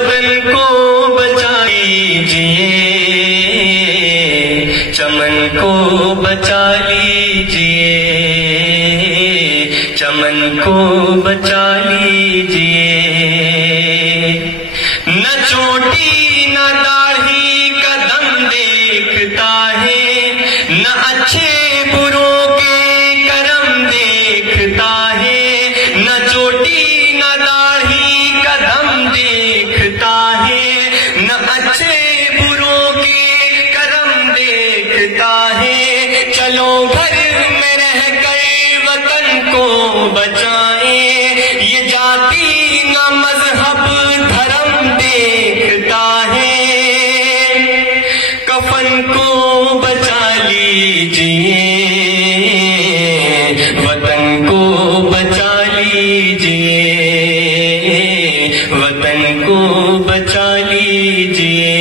وطن کو بچا لیجئے، چمن کو بچا لیجئے، چمن کو بچا لیجئے۔ نہ چوٹی نہ داڑھی کا دم دیکھتا ہے، نہ اچھے بروں کے کرم دیکھتا ہے، نہ چوٹی نہ داڑھی کا دم دیکھتا ہے، نہ اچھے بروں کے کرم دیکھتا ہے۔ چلو گھر میں رہ کر وطن کو بچائیں، یہ جاتی نہ مذہب دھرم دیکھتا ہے۔ کفن کو بچا لیجئے، وطن کو بچا لیجئے، وطن کو بچا لیجئے۔